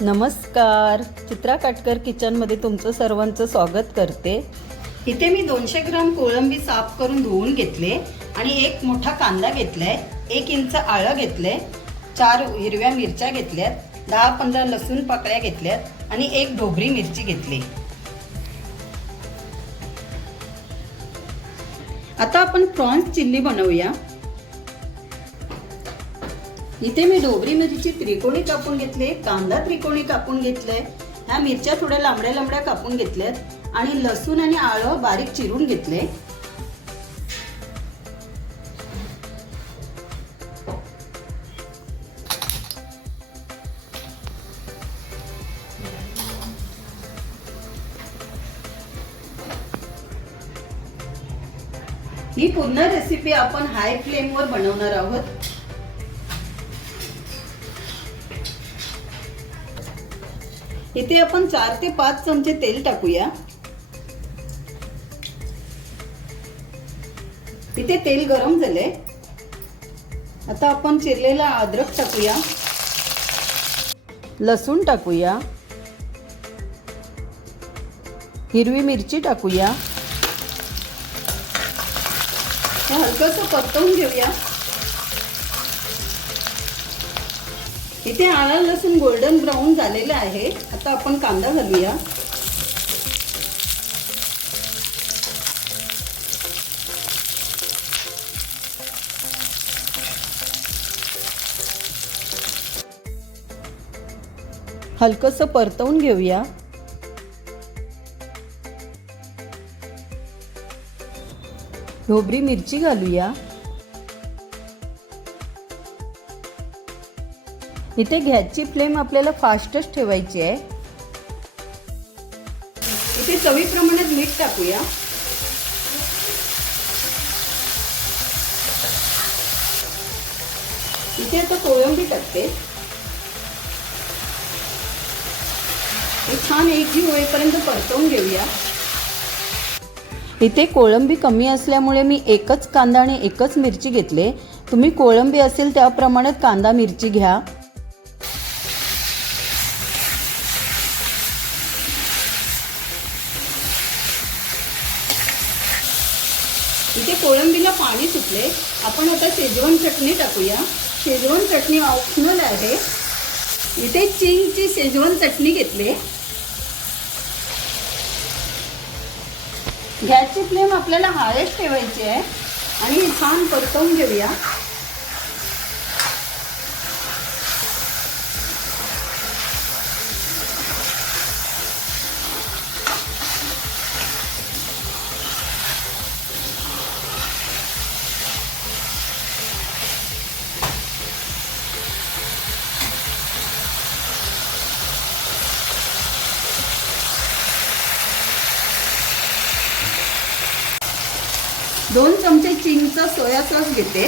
नमस्कार. चित्रा काटकर किचनमध्ये तुमचं सर्वांचं स्वागत करते. इथे मी दोनशे ग्राम कोळंबी साफ करून धुवून घेतले आणि एक मोठा कांदा घेतलाय एक इंच आळं घेतलंय चार हिरव्या मिरच्या घेतल्यात दहा पंधरा लसूण पाकळ्या घेतल्यात आणि एक ढोबरी मिरची घेतली. आता आपण प्रॉन्स चिल्ली बनवूया. इथे मी डोबरी मिरची त्रिकोणी कापून घेतले कांदा त्रिकोणी कापून घेतलाय ह्या मिरच्या थोड्या लांबड्या लांबड्या कापून घेतल्यात आणि लसूण आणि आळं बारीक चिरून घेतले. ही पूर्ण रेसिपी आपण हाय फ्लेमवर बनवणार आहोत. इथे आपण चार ते पाच चमचे तेल टाकूया. इथे तेल गरम झाले. आता आपण चिरलेला अद्रक टाकूया. लसूण टाकूया. हिरवी मिरची टाकूया. हलकंसं परतवून घेऊया. इथे आला लसूण गोल्डन ब्राऊन झालेलं आहे. आता आपण कांदा घालूया. हलकस परतवून घेऊया. ढोबरी मिरची घालूया. इथे गॅसची फ्लेम आपल्याला फास्टच ठेवायची आहे. इथे चवीप्रमाणे मीठ टाकूया. इथे आता कोळंबी टाकते. छान छान एकजीव होईपर्यंत परतवून घेऊया. इथे कोळंबी कमी असल्यामुळे मी एकच कांदा आणि एकच मिरची घेतले. तुम्ही कोळंबी असेल त्याप्रमाणे कांदा मिरची घ्या. इथे कोळंबीला पाणी सुटले. आपण आता शेजवान चटणी टाकूया. शेजवान चटणी ऑप्शनल आहे. इथे चिंगची शेजवान चटणी घेतली. गॅसची फ्लेम आपल्याला हायच ठेवायची आहे. आणि छान परतवून घेऊया. दोन चमचे चीनचा सोया सॉस घेते.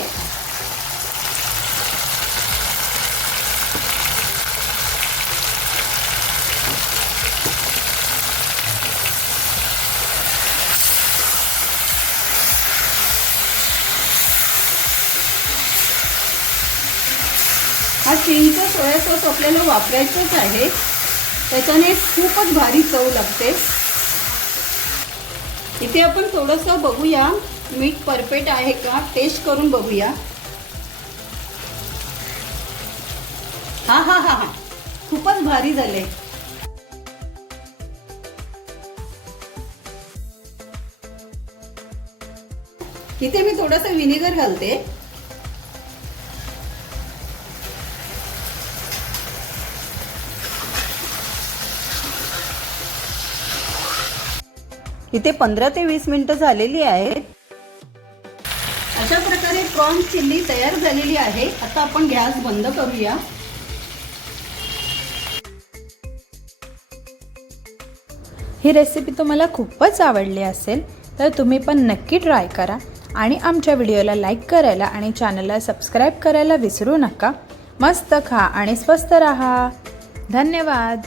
हा चीनचा सोया सॉस आपल्याला वापरायचाच आहे. त्याच्याने खूपच भारी चव लागते. इथे आपण थोडंसं बघूया. मीठ परफेक्ट आहे का? टेस्ट करून बघूया. हा हा हा हा. खूपच भारी झाले इथे मी थोडंसं विनेगर घालते. इथे पंधरा ते वीस मिनिटं झालेली आहेत. अशा प्रकारे प्रॉन्स चिल्ली तयार झालेली आहे. आता आपण गॅस बंद करूया. ही रेसिपी तुम्हाला खूपच आवडली असेल तर तुम्ही पण नक्की ट्राय करा आणि आमच्या व्हिडिओला लाईक करायला आणि चॅनलला सबस्क्राईब करायला विसरू नका. मस्त खा आणि स्वस्त रहा. धन्यवाद.